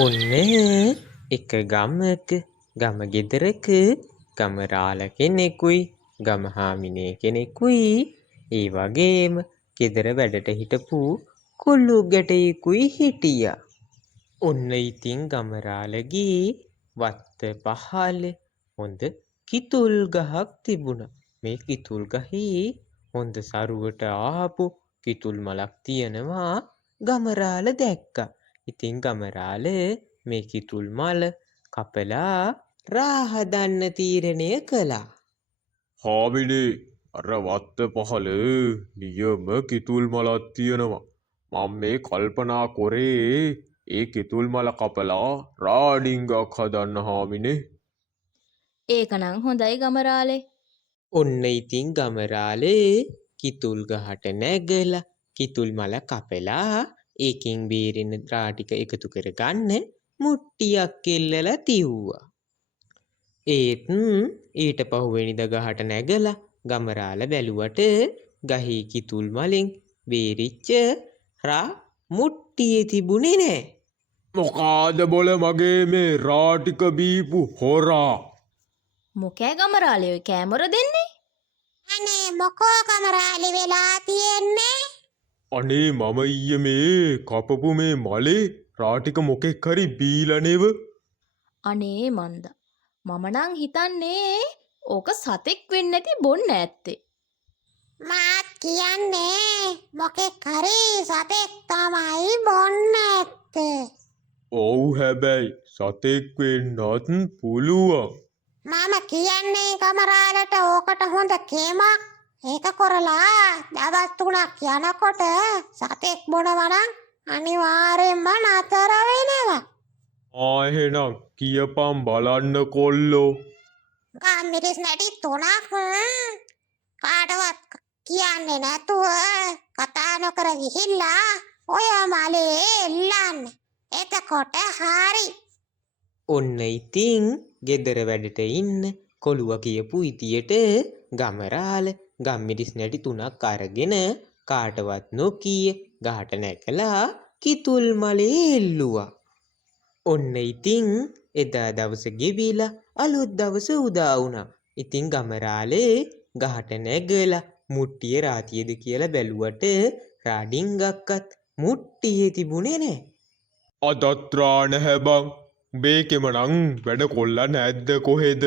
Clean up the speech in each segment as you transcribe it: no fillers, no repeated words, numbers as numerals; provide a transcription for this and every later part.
ඔන්න එක ගමක ගම ගෙදරක ගමරාල කෙනෙකුයි ගම හාමිනේ කෙනෙකුයි ඒ වගේම ගෙදර වැඩට හිටපු කොල්ලු ගැටයෙකුයි හිටියා. ඔන්න ඉතින් ගමරාලගේ වත්ත පහල හොඳ කිතුල් ගහක් තිබුණා. මේ කිතුල් ගහේ හොඳ සරුවට ආපු කිතුල් මලක් තියෙනවා ගමරාල දැක්කා. ඉතින් ගමරාල මේ කිතුල් මල කපලා රා හදන්න තීරණය කළා. හාමිනේ අර වත්ත පහල නියම කිතුල් මලක් තියෙනවා. මම මේ කල්පනා කරේ ඒ කිතුල් මල කපලා රාඩිංගක් හදන්න හාමිනේ. ඒකනම් හොඳයි ගමරාලේ. ඔන්න ඉතින් ගමරාලේ කිතුල් ගහට නැගලා කිතුල් මල කපලා ඒකෙන් බේරෙන රා ටික එකතු කරගන්න මුට්ටියක් එල්ලලා තිව්වා. ඒත් ඊට පහුවෙනිද ගහට නැගලා ගමරාල බැලුවට ගහේ කිතුල් මලෙන් බේරිච්ච රා මුට්ටියේ තිබුණේ නෑ. මොකාද බොල මගේ මේ රා ටික බීපු හොරා? මොකෑ ගමරාලේ ඔය කෑමොර දෙන්නේ? අනේ මොකෝ ගමරාලි වෙලා තියෙන්නේ? අනේ මම ඊයේ මේ කපපු මේ මලේ රා ටික මොකෙක් හරි බීලා නෙව. අනේ මන්දා. මම නම් හිතන්නේ ඕක සතෙක් වෙන්නේ නැති බොන්න ඇත්තේ. මාත් කියන්නේ මොකෙක් හරි සතෙක් තමයි බොන්න ඇත්තේ. ඔව් හැබැයි සතෙක් වෙන්නත් පුළුවන්. මම කියන්නේ ගමරාලට ඕකට හොඳ කේමක්. ඒක කරලා දවස් 3ක් යනකොට සතෙක් බොනවා නම් අනිවාර්යෙන්ම නතර වෙනවා. එහෙනම් කියපම් බලන්න කොල්ලෝ. ගම්මිරිස් නැටි 3ක් කාටවත් කියන්නේ නැතුව කතා නොකර ගිහිල්ලා ඔය මලේ එල්ලන්න. එතකොට හරි. ඔන්න ඉතින් ගෙදර වැඩට ඉන්න කොළුවා කියපු විදියට ගමරාල ගම්මිරිස් නැටි 3ක් අරගෙන කාටවත් නොකිය ගහට නැගලා කිතුල් මලේ එල්ලුවා. ඔන්න ඉතින් එදා දවස ගෙවිලා අලුත් දවස උදා වුණා. ඉතින් ගමරාලේ ගහට නැගලා මුට්ටිය රාතියද කියලා බැලුවට රාඩිංගක්වත් මුට්ටියේ තිබුණේ නැහැ. අදත් රා නැහැ බං. මේකෙම නං වැඩ කොල්ලා නැද්ද කොහෙද?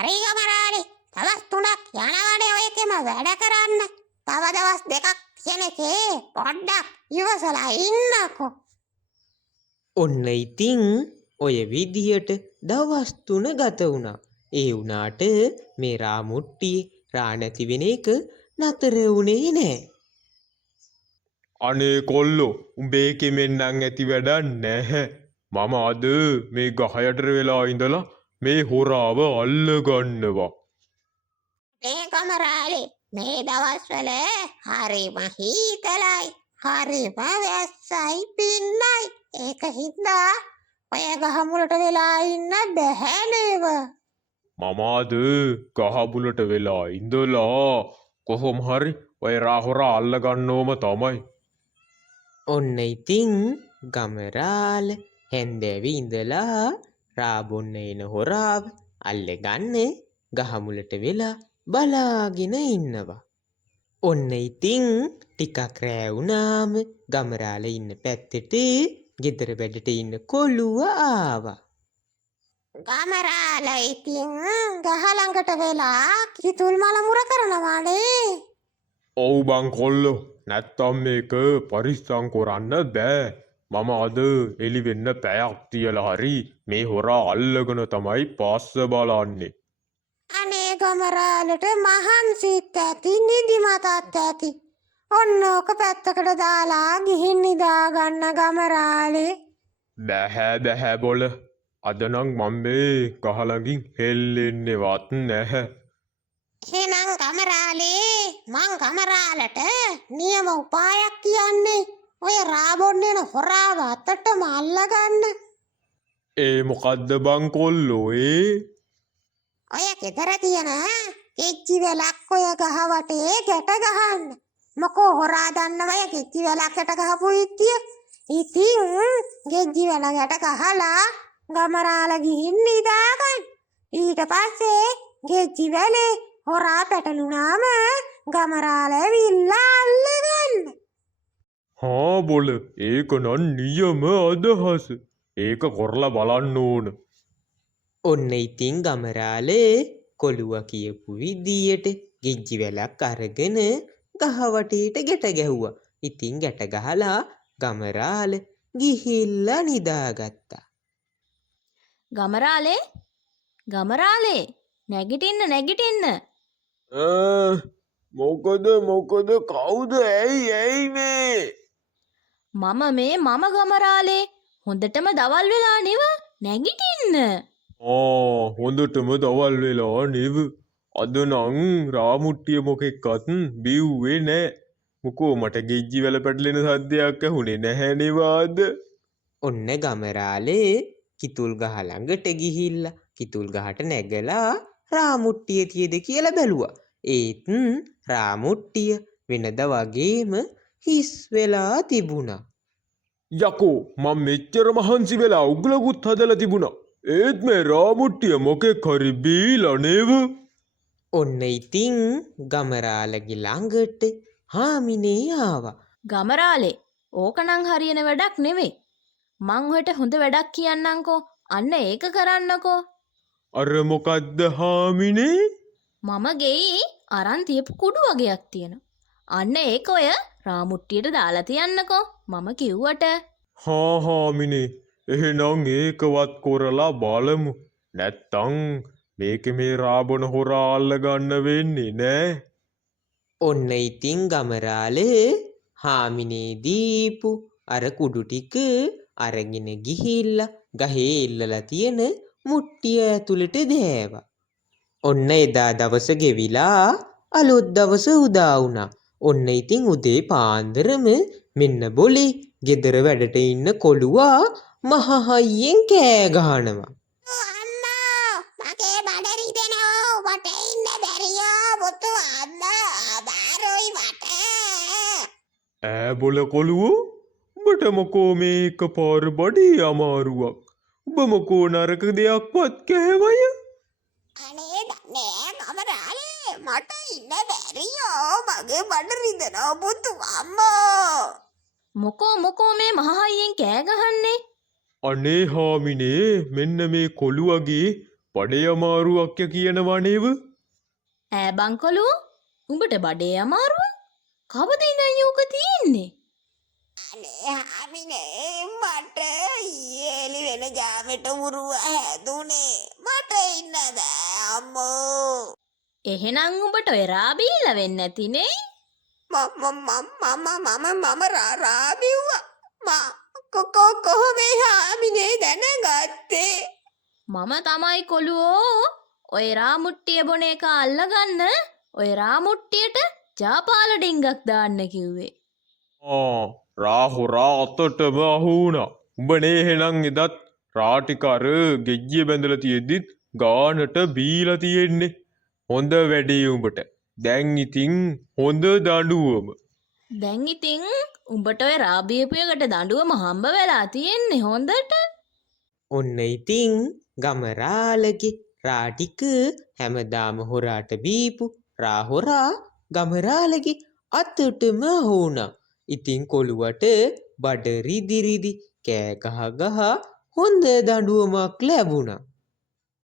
හරි ගමරාලි. දවස් 3ක් යනවනේ ඔයකෙම වැඩ කරන්න. තව දවස් 2ක් තියෙනකේ පොඩ්ඩක් ඉවසලා ඉන්නකෝ. ඔන්න ඉතින් ඔය විදියට දවස් 3 ගත වුණා. ඒ වුණාට මේ රා මුට්ටියේ රා නැති වෙන එක නතර වුණේ නැහැ. අනේ කොල්ලෝ උඹේ කෙමෙන් නං ඇති වැඩක් නැහැ. මම අද මේ ගහයට වෙලා ඉඳලා මේ හොරාව අල්ලගන්නවා. මේ ගමරාලි මේ දවස්වල හරිම හීතලයි. හරිම වැස්සයි පින්නයි. ඒක හින්දා ඔය ගහ මුලට වෙලා ඉන්න බැහැ නේව. මම අද ගහ බුලට වෙලා ඉඳලා කොහොම හරි ඔය රා හොරා අල්ලගන්නවම තමයි. ඔන්න ඉතින් ගමරාල හැන්දෑවේ ඉඳලා රා බොන්න එන හොරාව අල්ලගන්න ගහ මුලට වෙලා බලාගෙන ඉන්නවා. ඔන්න ඉතින් ටිකක් රෑ වුණාම ගමරාල ඉන්න පැත්තට ගෙදර වැඩට ඉන්න කොළුවා ආවා. ගමරාල ඉතින් ගහ ළඟට වෙලා කිතුල් මල මුර කරනවානේ. ඔව් බං කොල්ලෝ නැත්තම් මේක පරිස්සම් කරන්න බෑ. මම අද එලි වෙන්න පැයක් තියලා හරි මේ හොරා අල්ලගෙන තමයි පස්ස බලන්නේ. අනේ ගමරාලට මහන්සිත් ඇති නිදිමතත් ඇති. ඔන්න ඕක පැත්තකට දාලා ගිහින් නිදා ගන්න ගමරාලේ. බැහැ බොල. අද නම් මම මේ ගහ ළඟින් හෙල්ලෙන්නේවත් නැහැ. එහෙනම් ගමරාලේ මං ගමරාලට නියම උපායක් කියන්නේ. ඔය රා බොන්න එන හොරාව අතටම අල්ලගන්න. ඒ මොකද්ද බං කොල්ලෝ ඒ? ඔය ගෙදර තියෙන කිච්චි වෙලක් ඔය ගහ වටේ ගැට ගහන්න. මොකෝ හොරා දන්නවය කිච්චි වෙලක් ගැට ගහපු ඉත්තිය. ඉතින් ගෙජ්ජි වැල ගැට ගහලා ගමරාල ගිහින් නිදාගන්න. ඊට පස්සේ ගෙජ්ජි වැලේ හොරා පැටළුනාම ගමරාල ඇවිල්ලා අල්ලගන්න. හා බොල ඒක නම් නියම අදහස. ඒක කොරලා බලන්න ඕන. ඔන්න ඉතින් ගමරාලේ කොළුව කියපු විදියට ගෙජ්ජි වැලක් අරගෙන ගහ වටේට ගැට ගැහුවා. ඉතින් ගැට ගහලා ගමරාල ගිහිල්ලා නිදාගත්තා. ගමරාලේ ගමරාලේ නැගිටින්න මොකද කවුද ඇයි මේ? මම ගමරාලේ හොඳටම දවල් වෙලා නෙව නැගිටින්න. හොඳටම දවල් වෙලා නෙව. අද නං රාමුට්ටිය මොකෙක්වත් බිව්වේ නෑ. මොකෝ මට ගෙජ්ජි වැල පැටලෙන සද්දයක් ඇහුනේ නැහැ නේවාද? ඔන්න ගමරාලේ කිතුල් ගහ ළඟට ගිහිල්ලා කිතුල් ගහට නැගලා රාමුට්ටිය තියද කියලා බැලුවා. ඒත් රාමුට්ටිය වෙනද වගේම හිස් වෙලා තිබුණා. යකෝ මම මෙච්චර මහන්සි වෙලා උගලකුත් හදලා තිබුණා. ඒත් මේ රාමුට්ටිය මොකෙක් හරි බීලා නේව? ඔන්න ඉතින් ගමරාලගේ ළඟට හාමිනේ ආවා. ගමරාලේ ඕකනම් හරියන වැඩක් නෙවෙයි. මං ඔයට හොඳ වැඩක් කියන්නම්කෝ. අන්න ඒක කරන්නකෝ. අර මොකද්ද හාමිනේ? මම ගෙයි අරන් තියපු කුඩු වගේක් තියෙනවා. අන්න ඒක ඔය රාමුට්ටියට දාලා තියන්නකෝ. මම කිව්වට. හාමිනේ එහෙනම් ඒකවත් කොරලා බලමු. නැත්තං මේක මේ රාබන හොරා අල්ල ගන්න වෙන්නේ නෑ. ඔන්න ඉතින් ගමරාලේ හාමිනේ දීපු අර කුඩු ටික අරගෙන ගිහිල්ලා ගහේ එල්ලලා තියෙන මුට්ටිය ඇතුළට දෑවා. ඔන්න එදා දවස ගෙවිලා අලුත් දවස උදා වුණා. ඔන්න ඉතින් උදේ පාන්දරම මෙන්න බොලේ ගෙදර වැඩට ඉන්න කොළුවා මහ හයියෙන් කෑ ගහනවා. අම්මා මගේ බඩ රිදෙනවා. වට ඉන්න බැරියෝ මුතු අම්මා බාරොයි වට. ඈ බොල කොළුවෝ උඹට මොකෝ මේ එකපාර බඩේ අමාරුවක්. උඹ මොකෝ නරක දෙයක්වත් කෑවය? අනේ නෑ ගමරාලේ මට ඉන්න බැරියෝ මගේ බඩ රිදෙනවා මුතු අම්මා. මොකෝ මේ මහහයියෙන් කෑ ගහන්නේ? අනේ හාමිනේ මෙන්න මේ කොළුවගේ බඩේ අමාරුවක් කියනවා නේව? ඈ බංකොලු උඹට බඩේ අමාරුව? කවද ඉඳන් යෝක තියෙන්නේ? අනේ හාමිනේ මට ඊයේලි වෙන ජාමෙට උරුව හැදුනේ. මට ඉන්න බෑ අම්මෝ. එහෙනම් උඹට ඔය රාබීලා වෙන්නේ නැතිනේ. මම රාබිව්වා. කොහොමේ හාමිනේ දැනගත්තේ? මම තමයි කොළුවෝ ඔය රාමුට්ටිය බොන එක අල්ලගන්න ඔය රාමුට්ටියට ජාපාල ඩිංගක් දාන්න කිව්වේ. රාහොරා අතටම අහුුණා. උඹනේ එහෙනම් එදත් රාටිකර ගෙජ්ජිය බැඳලා තියෙද්දිත් ගානට බීලා තියෙන්නේ. හොඳ වැඩේ උඹට. දැන් ඉතින් හොඳ දඬුවම. දැන් ඉතින් උඹට ඔය රාබියපුයකට දඬුවම හම්බ වෙලා තියෙන්නේ හොඳට. ඔන්න ඉතින් ගමරාලගේ රාටික හැමදාම හොරාට බීපු රාහොරා ගමරාලගේ අතටම හුණා. ඉතින් කොළුවට බඩ රිදි කෑ ගහ හොඳ දඬුවමක් ලැබුණා.